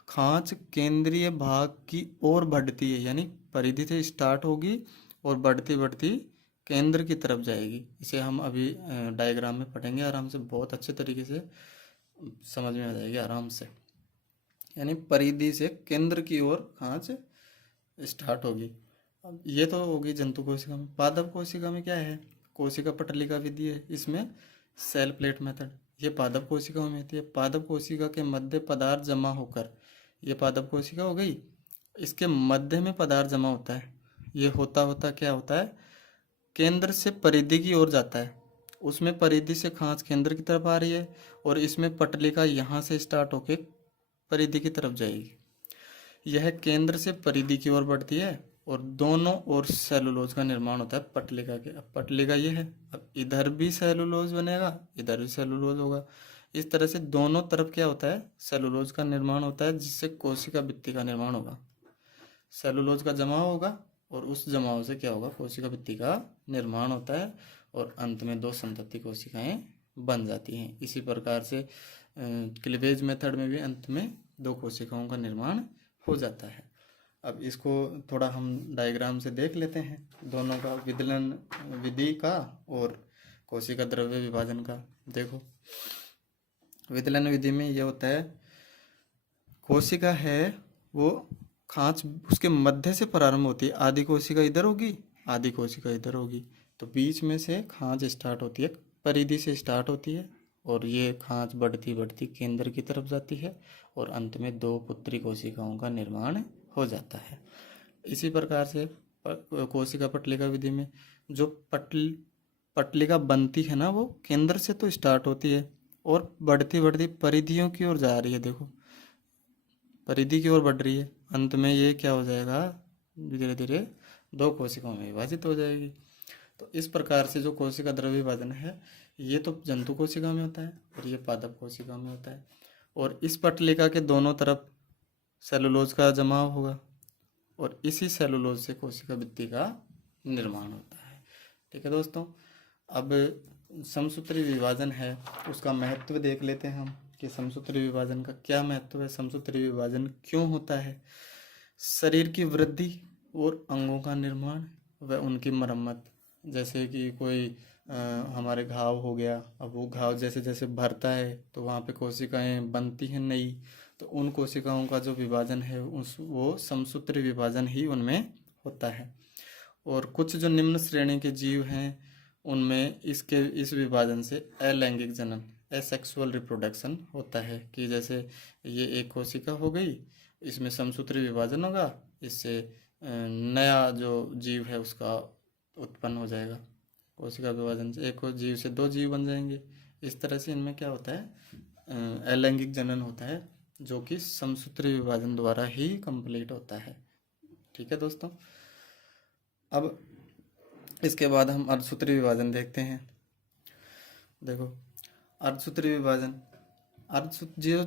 खांच केंद्रीय भाग की ओर बढ़ती है, यानी परिधि से स्टार्ट होगी और बढ़ती बढ़ती केंद्र की तरफ जाएगी। इसे हम अभी डायग्राम में पढ़ेंगे आराम से, बहुत अच्छे तरीके से समझ में आ जाएगी आराम से। यानी परिधि से केंद्र की ओर खांच स्टार्ट होगी। अब ये तो होगी जंतु कोशिका में। पादप कोशिका में क्या है? कोशिका पटलिका विधि है, इसमें सेल प्लेट मेथड। ये पादप कोशिकाओं में होती है। पादप कोशिका के मध्य पदार्थ जमा होकर, ये पादप कोशिका हो गई, इसके मध्य में पदार्थ जमा होता है। ये होता होता क्या होता है? केंद्र से परिधि की ओर जाता है। उसमें परिधि से खांच केंद्र की तरफ आ रही है और इसमें पटलिका यहाँ से स्टार्ट होके परिधि की तरफ जाएगी। यह केंद्र से परिधि की ओर बढ़ती है और दोनों ओर सेलुलोज का निर्माण होता है पटलिका के। अब पटलिका ये है, अब इधर भी सेलुलोज बनेगा, इधर भी सेलुलोज होगा। इस तरह से दोनों तरफ क्या होता है? सेलुलोज का निर्माण होता है, जिससे कोशिका भित्ति का निर्माण होगा। सेलुलोज का जमाव होगा और उस जमाव से क्या होगा? कोशिका भित्ति का निर्माण होता है और अंत में दो संतति कोशिकाएं बन जाती हैं। इसी प्रकार से क्लीवेज मेथड में भी अंत में दो कोशिकाओं का निर्माण हो जाता है। अब इसको थोड़ा हम डायग्राम से देख लेते हैं, दोनों का, विदलन विधि का और कोशिका द्रव्य विभाजन का। देखो, विदलन विधि में ये होता है, कोशिका है वो खांच उसके मध्य से प्रारंभ होती है। आधी कोशिका इधर होगी, आधी कोशिका इधर होगी, तो बीच में से खांच स्टार्ट होती है, परिधि से स्टार्ट होती है और ये खांच बढ़ती बढ़ती केंद्र की तरफ जाती है और अंत में दो पुत्री कोशिकाओं का निर्माण हो जाता है। इसी प्रकार से कोशिका पटलिका विधि में जो पटलिका बनती है ना, वो केंद्र से तो स्टार्ट होती है और बढ़ती बढ़ती परिधियों की ओर जा रही है। देखो, परिधि की ओर बढ़ रही है, अंत में ये क्या हो जाएगा? धीरे धीरे दो कोशिकाओं में विभाजित हो जाएगी। तो इस प्रकार से जो कोशिका द्रव्य विभाजन है, ये तो जंतु कोशिका में होता है और ये पादप कोशिका में होता है। और इस पटलिका के दोनों तरफ सेलुलोज का जमाव होगा और इसी सेलुलोज से कोशिका भित्ति का निर्माण होता है। ठीक है दोस्तों, अब समसूत्री विभाजन है, उसका महत्व देख लेते हैं हम कि समसूत्री विभाजन का क्या महत्व है, समसूत्री विभाजन क्यों होता है। शरीर की वृद्धि और अंगों का निर्माण व उनकी मरम्मत। जैसे कि कोई हमारे घाव हो गया, अब वो घाव जैसे जैसे भरता है तो वहाँ पे कोशिकाएं बनती हैं नई, तो उन कोशिकाओं का जो विभाजन है वो समसूत्री विभाजन ही उनमें होता है। और कुछ जो निम्न श्रेणी के जीव हैं उनमें इस विभाजन से अलैंगिक जनन, एसेक्सुअल रिप्रोडक्शन होता है। कि जैसे ये एक कोशिका हो गई, इसमें समसूत्री विभाजन होगा, इससे नया जो जीव है उसका उत्पन्न हो जाएगा। कोशिका विभाजन से एक जीव से दो जीव बन जाएंगे। इस तरह से इनमें क्या होता है? अलैंगिक जनन होता है, जो कि समसूत्री विभाजन द्वारा ही कंप्लीट होता है। ठीक है दोस्तों, अब इसके बाद हम अर्धसूत्री विभाजन देखते हैं। देखो, अर्धसूत्री विभाजन,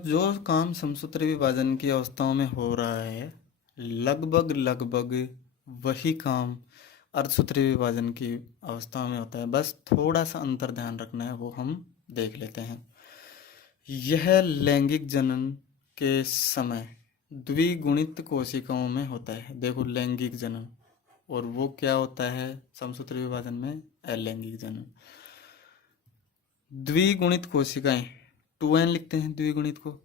जो काम समसूत्री विभाजन की अवस्थाओं में हो रहा है, लगभग वही काम अर्धसूत्री विभाजन की अवस्थाओं में होता है। बस थोड़ा सा अंतर ध्यान रखना है, वो हम देख लेते हैं। यह लैंगिक जनन के समय द्विगुणित कोशिकाओं में होता है। देखो, लैंगिक जनन, और वो क्या होता है समसूत्री विभाजन में? अलैंगिक जनन। द्विगुणित कोशिकाएं 2n लिखते हैं द्विगुणित को,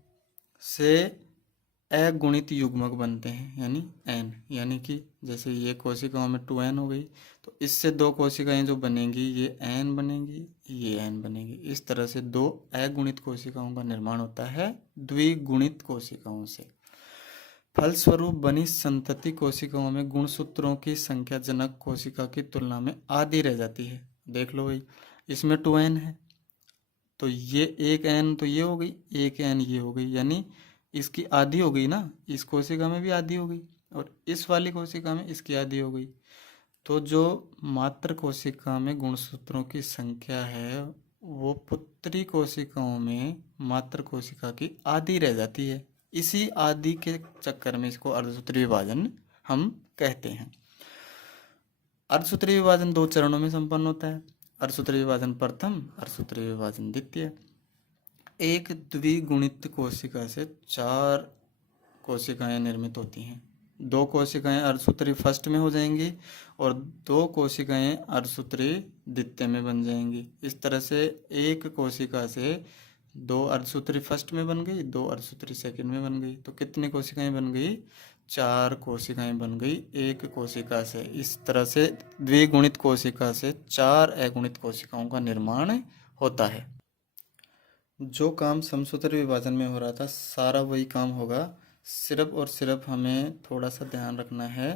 से अगुणित युग्मक बनते हैं यानी n, यानी कि जैसे ये कोशिकाओं में 2n हो गई तो इससे दो कोशिकाएं जो बनेंगी ये n बनेंगी, ये n बनेगी। इस तरह से दो अगुणित कोशिकाओं का निर्माण होता है द्विगुणित कोशिकाओं से। फलस्वरूप बनी संतति कोशिकाओं में गुणसूत्रों की संख्या जनक कोशिका की तुलना में आधी रह जाती है। देख लो भाई, इसमें 2n है तो ये एक n तो ये हो गई, एक n ये हो गई, यानी इसकी आधी हो गई ना, इस कोशिका में भी आधी हो गई और इस वाली कोशिका में इसकी आधी हो गई। तो जो मात्र कोशिका में गुणसूत्रों की संख्या है वो पुत्री कोशिकाओं में मात्र कोशिका की आधी रह जाती है। इसी आदि के चक्कर में इसको अर्धसूत्री विभाजन हम कहते हैं। अर्धसूत्री विभाजन दो चरणों में संपन्न होता है। अर्धसूत्री विभाजन प्रथम, अर्धसूत्री विभाजन द्वितीय। एक द्विगुणित कोशिका से 4 कोशिकाएं निर्मित होती हैं। 2 कोशिकाएं अर्धसूत्री फर्स्ट में हो जाएंगी और 2 कोशिकाएं अर्धसूत्री द्वितीय में बन जाएंगी। इस तरह से एक कोशिका से 2 अर्धसूत्री फर्स्ट में बन गई, 2 अर्धसूत्री सेकंड में बन गई। तो कितनी कोशिकाएं बन गई? 4 कोशिकाएं बन गई एक कोशिका से। इस तरह से द्विगुणित कोशिका से 4 अगुणित कोशिकाओं का निर्माण होता है। जो काम समसूत्री विभाजन में हो रहा था सारा वही काम होगा, सिर्फ और सिर्फ हमें थोड़ा सा ध्यान रखना है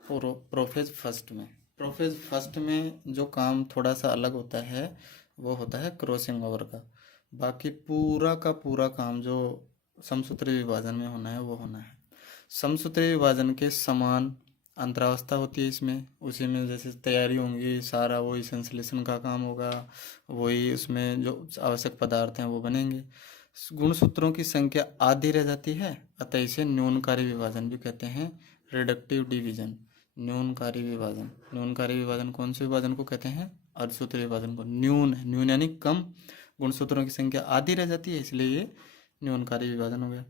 प्रोफेज फर्स्ट में। प्रोफेज फर्स्ट में जो काम थोड़ा सा अलग होता है वो होता है क्रॉसिंग ओवर का। बाकी पूरा का पूरा काम जो समसूत्री विभाजन में होना है वो होना है। समसूत्री विभाजन के समान अंतरावस्था होती है इसमें, उसी में जैसे तैयारी होंगी, सारा वही संश्लेषण का काम होगा, वही उसमें जो आवश्यक पदार्थ हैं वो बनेंगे। गुणसूत्रों की संख्या आधी रह जाती है, अतः इसे न्यूनकारी विभाजन भी कहते हैं, रिडक्टिव डिवीजन। न्यूनकारी विभाजन, न्यूनकारी विभाजन कौन से विभाजन को कहते हैं? अर्धसूत्री विभाजन को। न्यून, न्यून यानी कम, गुणसूत्रों की संख्या आधी रह जाती है इसलिए ये न्यूनकारी विभाजन हो गया।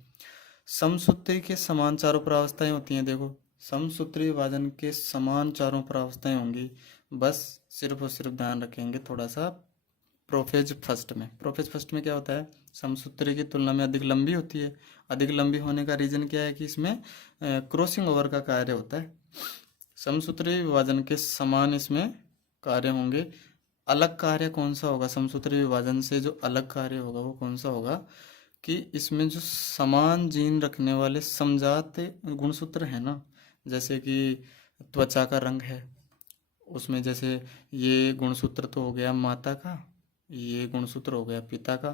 समसूत्री के समान चारों प्रावस्थाएं होती हैं। देखो, समसूत्री विभाजन के समान चारों प्रावस्थाएं होंगी, बस सिर्फ और सिर्फ ध्यान रखेंगे थोड़ा सा प्रोफेज फर्स्ट में। प्रोफेज फर्स्ट में क्या होता है? समसूत्री की तुलना में अधिक लंबी होती है। अधिक लंबी होने का रीजन क्या है कि इसमें क्रॉसिंग ओवर का कार्य होता है। समसूत्री विभाजन के समान इसमें कार्य होंगे। अलग कार्य कौन सा होगा? समसूत्री विभाजन से जो अलग कार्य होगा वो कौन सा होगा कि इसमें जो समान जीन रखने वाले समजात गुणसूत्र है ना, जैसे कि त्वचा का रंग है, उसमें जैसे ये गुणसूत्र तो हो गया माता का, ये गुणसूत्र हो गया पिता का।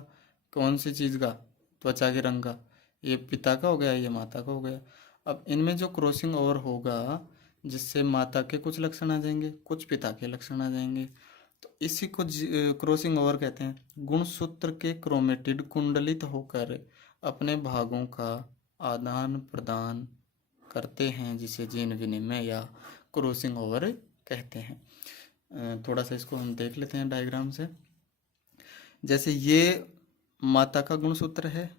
कौन सी चीज़ का? त्वचा के रंग का। ये पिता का हो गया, ये माता का हो गया। अब इनमें जो क्रॉसिंग ओवर होगा जिससे माता के कुछ लक्षण आ जाएंगे, कुछ पिता के लक्षण आ जाएंगे, तो इसी को क्रॉसिंग ओवर कहते हैं। गुणसूत्र के क्रोमेटिड कुंडलित होकर अपने भागों का आदान प्रदान करते हैं, जिसे जीन विनिमय या क्रॉसिंग ओवर कहते हैं। थोड़ा सा इसको हम देख लेते हैं डायग्राम से। जैसे ये माता का गुणसूत्र है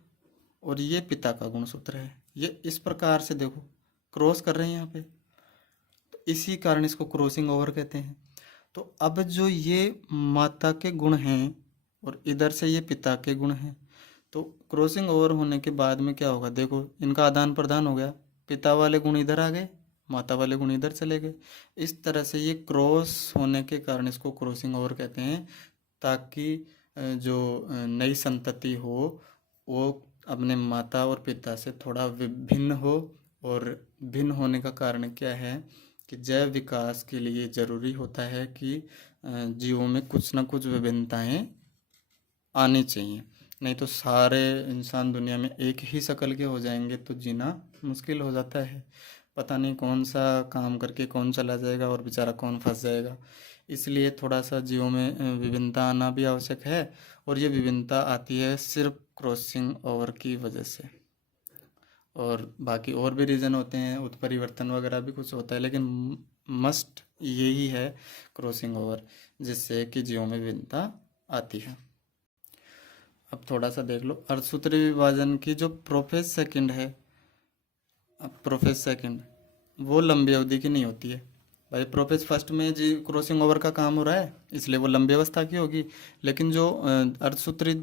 और ये पिता का गुणसूत्र है, ये इस प्रकार से देखो क्रॉस कर रहे हैं यहाँ पे, तो इसी कारण इसको क्रॉसिंग ओवर कहते हैं। तो अब जो ये माता के गुण हैं और इधर से ये पिता के गुण हैं, तो क्रॉसिंग ओवर होने के बाद में क्या होगा? देखो, इनका आदान प्रदान हो गया, पिता वाले गुण इधर आ गए, माता वाले गुण इधर चले गए। इस तरह से ये क्रॉस होने के कारण इसको क्रॉसिंग ओवर कहते हैं, ताकि जो नई संतति हो वो अपने माता और पिता से थोड़ा विभिन्न हो। और भिन्न होने का कारण क्या है कि जैव विकास के लिए ज़रूरी होता है कि जीवों में कुछ ना कुछ विभिन्नताएं आनी चाहिए, नहीं तो सारे इंसान दुनिया में एक ही शक्ल के हो जाएंगे तो जीना मुश्किल हो जाता है। पता नहीं कौन सा काम करके कौन चला जाएगा और बेचारा कौन फंस जाएगा। इसलिए थोड़ा सा जीवों में विभिन्नता आना भी आवश्यक है, और ये विभिन्नता आती है सिर्फ क्रॉसिंग ओवर की वजह से। और बाकी और भी रीज़न होते हैं, उत्परिवर्तन वगैरह भी कुछ होता है, लेकिन मस्ट यही है क्रॉसिंग ओवर, जिससे कि जीवों में विभिन्नता आती है। अब थोड़ा सा देख लो अर्धसूत्री विभाजन की जो प्रोफेज सेकंड है, प्रोफेज सेकंड वो लंबी अवधि की नहीं होती है, भाई प्रोफेज फर्स्ट में जी क्रॉसिंग ओवर का काम हो रहा है, इसलिए वो लंबी अवस्था की होगी। लेकिन जो अर्धसूत्री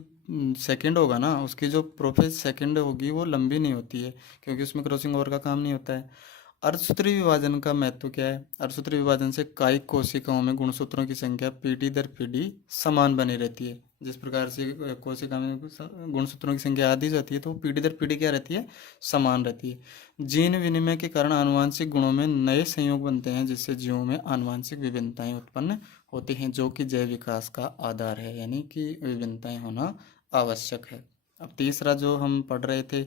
सेकंड होगा ना, उसकी जो प्रोफेज सेकंड होगी वो लंबी नहीं होती है, क्योंकि उसमें क्रॉसिंग ओवर का काम नहीं होता है। अर्धसूत्री विभाजन का महत्व क्या है? अर्धसूत्री विभाजन से कायिक कोशिकाओं में गुणसूत्रों की संख्या पीढ़ी दर पीढ़ी समान बनी रहती है। जिस प्रकार से कोशिका में गुणसूत्रों की संख्या आधी जाती है, तो पीढ़ी दर पीढ़ी क्या रहती है? समान रहती है। जीन विनिमय के कारण आनुवंशिक गुणों में नए संयोग बनते हैं, जिससे जीवों में आनुवंशिक विभिन्नताएं उत्पन्न होती हैं, जो कि जैव विकास का आधार है, यानी कि विभिन्नताएं होना आवश्यक है। अब तीसरा जो हम पढ़ रहे थे,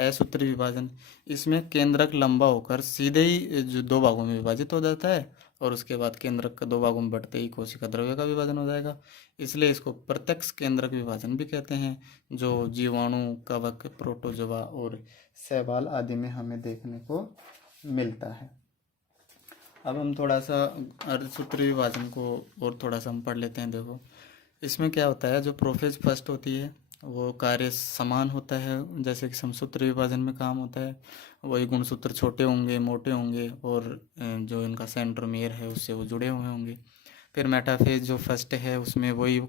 असूत्री विभाजन, इसमें केंद्रक लंबा होकर सीधे ही जो दो भागों में विभाजित हो जाता है, और उसके बाद केंद्रक का दो भागों में बढ़ते ही कोशिका द्रव्य का विभाजन हो जाएगा। इसलिए इसको प्रत्यक्ष केंद्रक विभाजन भी कहते हैं, जो जीवाणु, कवक, प्रोटोजोआ और शैवाल आदि में हमें देखने को मिलता है। अब हम थोड़ा सा अर्धसूत्री विभाजन को और थोड़ा सा हम पढ़ लेते हैं। देखो, इसमें क्या होता है, जो प्रोफेज फर्स्ट होती है वो कार्य समान होता है, जैसे कि समसूत्री विभाजन में काम होता है। वही गुणसूत्र छोटे होंगे, मोटे होंगे, और जो इनका सेंट्रोमियर है उससे वो जुड़े हुए होंगे। फिर मेटाफेज जो फर्स्ट है उसमें वही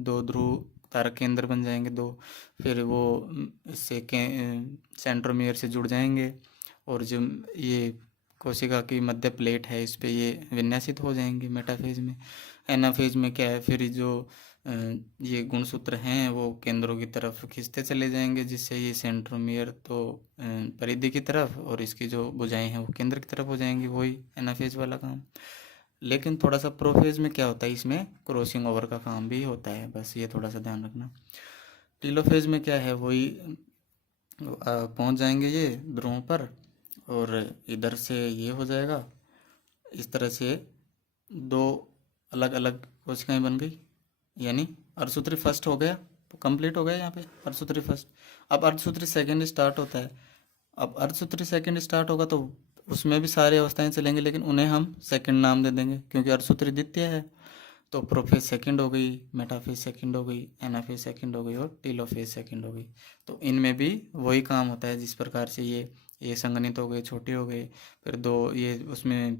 दो ध्रुव तारक केंद्र बन जाएंगे दो, फिर वो इससे सेंट्रोमियर से जुड़ जाएंगे, और जो ये कोशिका की मध्य प्लेट है इस पे ये विन्यासित हो जाएंगे मेटाफेज में। एनाफेज में क्या है, फिर जो ये गुणसूत्र हैं वो केंद्रों की तरफ खींचते चले जाएंगे, जिससे ये सेंट्रोमियर तो परिधि की तरफ, और इसकी जो भुजाएं हैं वो केंद्र की तरफ हो जाएंगी, वही एनाफेज वाला काम। लेकिन थोड़ा सा प्रोफेज में क्या होता है, इसमें क्रॉसिंग ओवर का काम भी होता है, बस ये थोड़ा सा ध्यान रखना। टीलोफेज में क्या है, वही पहुंच जाएंगे ये ध्रुवों पर, और इधर से ये हो जाएगा। इस तरह से दो अलग अलग कोशिकाएं बन गई, यानी अर्धसूत्री फर्स्ट हो गया, तो कंप्लीट हो गया यहाँ पे अर्धसूत्री फर्स्ट। अब अर्धसूत्री सेकंड स्टार्ट होता है। अब अर्धसूत्री सेकंड स्टार्ट होगा तो उसमें भी सारी अवस्थाएं चलेंगी, लेकिन उन्हें हम सेकंड नाम दे देंगे, क्योंकि अर्धसूत्री द्वितीय है। तो प्रोफेज सेकंड हो गई, मेटाफेज सेकंड हो गई, एनाफेज सेकंड हो गई, और टीलोफेज सेकंड हो गई। तो इनमें भी वही काम होता है, जिस प्रकार से ये संघनित हो गए, छोटी हो गई, फिर दो ये उसमें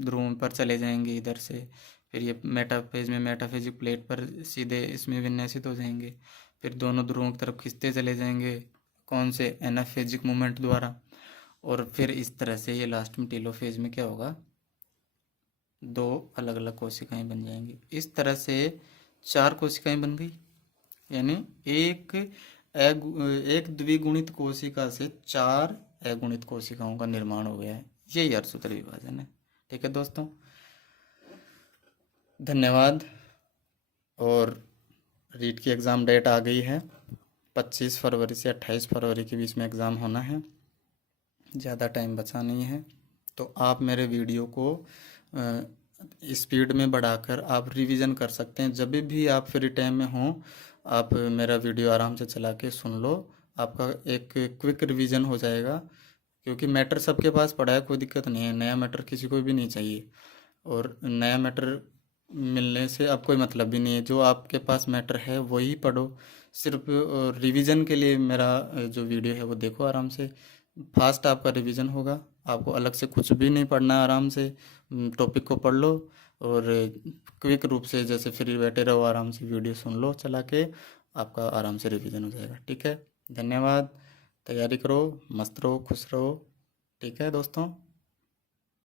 ध्रुव पर चले जाएंगे इधर से, फिर ये मेटाफेज में मेटाफेजिक प्लेट पर सीधे इसमें विन्यासित हो जाएंगे, फिर दोनों ध्रुवों की तरफ खींचते चले जाएंगे, कौन से? एनाफेजिक मूवमेंट द्वारा। और फिर इस तरह से ये लास्ट में टीलोफेज में क्या होगा, दो अलग अलग कोशिकाएं बन जाएंगी। इस तरह से 4 कोशिकाएं बन गई, यानी एक द्विगुणित कोशिका से 4 अगुणित कोशिकाओं का निर्माण हो गया है। यही अर्धसूत्री विभाजन है। ठीक है दोस्तों, धन्यवाद। और रीट की एग्ज़ाम डेट आ गई है, 25 फरवरी से 28 फरवरी के बीच में एग्ज़ाम होना है, ज़्यादा टाइम बचा नहीं है। तो आप मेरे वीडियो को स्पीड में बढ़ाकर आप रिवीजन कर सकते हैं। जब भी आप फ्री टाइम में हों, आप मेरा वीडियो आराम से चला के सुन लो, आपका एक क्विक रिवीजन हो जाएगा, क्योंकि मैटर सबके पास पड़ा है, कोई दिक्कत नहीं है। नया मैटर किसी को भी नहीं चाहिए, और नया मैटर मिलने से अब कोई मतलब भी नहीं है। जो आपके पास मैटर है वही पढ़ो, सिर्फ रिवीजन के लिए मेरा जो वीडियो है वो देखो आराम से। फास्ट आपका रिवीजन होगा, आपको अलग से कुछ भी नहीं पढ़ना, आराम से टॉपिक को पढ़ लो, और क्विक रूप से जैसे फ्री बैठे रहो, आराम से वीडियो सुन लो चला के, आपका आराम से रिवीजन हो जाएगा। ठीक है, धन्यवाद। तैयारी करो, मस्त रहो, खुश रहो। ठीक है दोस्तों।